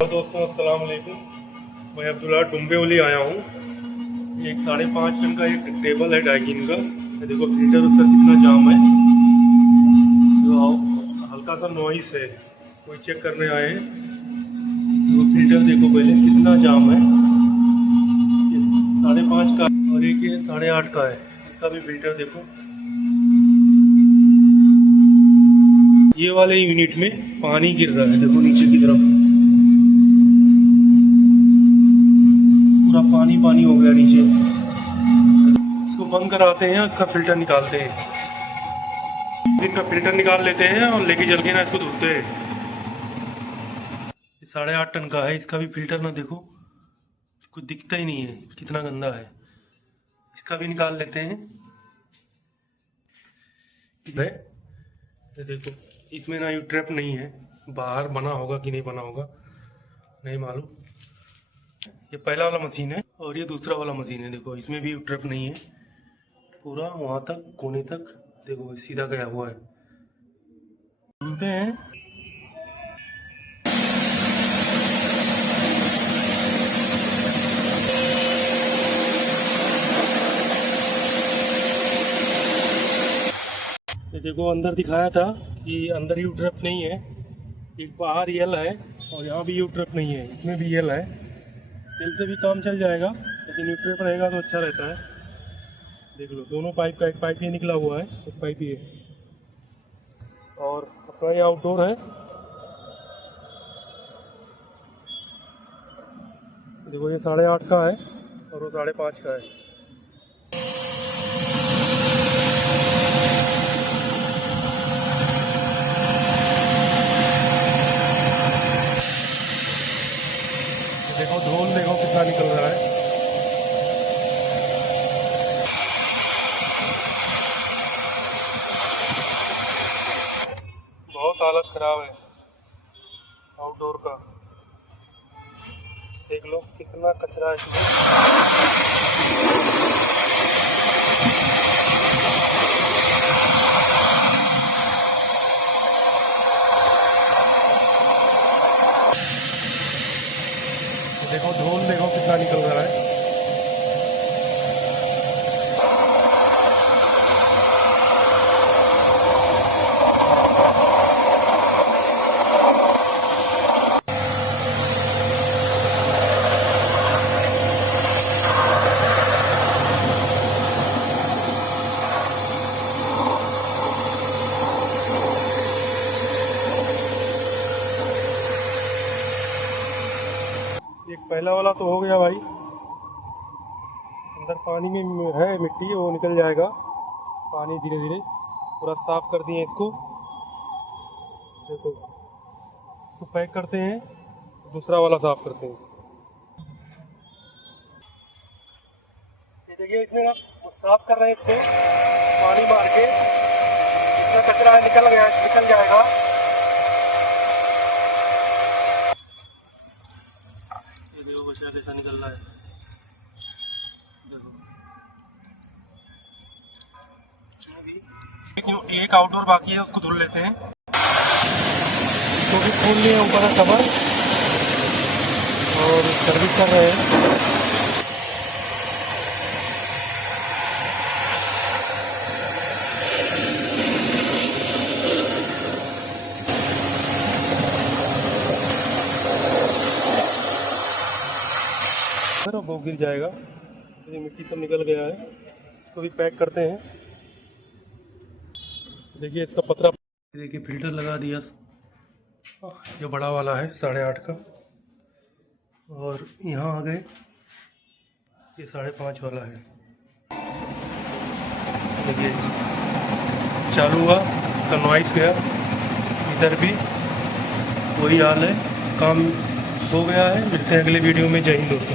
Hello दोस्तों, अस्सलाम वालेकुम। मैं अब्दुल्ला डुम्बेवली आया हूँ। ये एक 5.5 टन का एक टेबल है डाइकिन का। ये देखो फिल्टर उसका कितना जाम है, जो हल्का सा नॉइस है। कोई चेक करने आए हैं तो फिल्टर देखो पहले कितना जाम है। ये 5.5 का और एक ये 8.5 का है। इसका भी फिल्टर देखो। ये वाले यूनिट में पानी गिर रहा है, देखो नीचे की तरफ पूरा पानी पानी हो गया नीचे। इसको बंद कराते हैं, इसका फिल्टर निकालते हैं। इसका फिल्टर निकाल लेते हैं और लेके चल के ना इसको धुलते हैं। ये 8.5 टन का है। इसका भी फिल्टर ना देखो, कुछ दिखता ही नहीं है, कितना गंदा है। इसका भी निकाल लेते हैं। ये देखो, इसमें ना यू ट्रैप नहीं है। बाहर बना होगा कि नहीं बना होगा नहीं मालूम। ये पहला वाला मशीन है और ये दूसरा वाला मशीन है। देखो इसमें भी ट्रिप नहीं है, पूरा वहां तक कोने तक देखो सीधा गया हुआ है। बोलते हैं ये देखो, अंदर दिखाया था कि अंदर यू ट्रिप नहीं है। एक बाहर यल है और यहाँ भी यू ट्रिप नहीं है, इसमें भी यल है। तेल से भी काम चल जाएगा, लेकिन यू ट्रिप रहेगा तो अच्छा रहता है। देख लो, दोनों पाइप का, एक पाइप ये निकला हुआ है, एक पाइप ये। और अपना ये आउटडोर है। देखो ये 8.5 का है और वो 5.5 का है। देखो धूल देखो कितना निकल रहा है। बहुत हालत खराब है आउटडोर का। देख लो कितना कचरा है इसमें। देखो धूल देखो कितना निकल रहा है। एक पहला वाला तो हो गया भाई। अंदर पानी में है मिट्टी, वो निकल जाएगा पानी धीरे धीरे। पूरा साफ कर दिए इसको। देखो इसको पैक करते हैं, दूसरा वाला साफ करते हैं। ये देखिए, इसमें ना साफ कर रहे हैं इसको पानी मार के। इसमें कचरा है, निकल जाएगा। ये देखो कचरा कैसा निकल रहा है। देखो एक आउटडोर बाकी है, उसको धुल लेते हैं। इसको भी खोल लिए ऊपर का कवर और सर्विस कर रहे हैं। वो गिर जाएगा, ये मिट्टी सब निकल गया है। इसको भी पैक करते हैं। देखिए इसका पतरा, देखिए फिल्टर लगा दिया। ये बड़ा वाला है 8.5 का। और यहाँ आ गए, ये 5.5 वाला है। देखिए चालू हुआ, इसका नॉइस गया। इधर भी वही हाल है, काम हो गया है। मिलते हैं अगले वीडियो में। जय हिंद दोस्तों।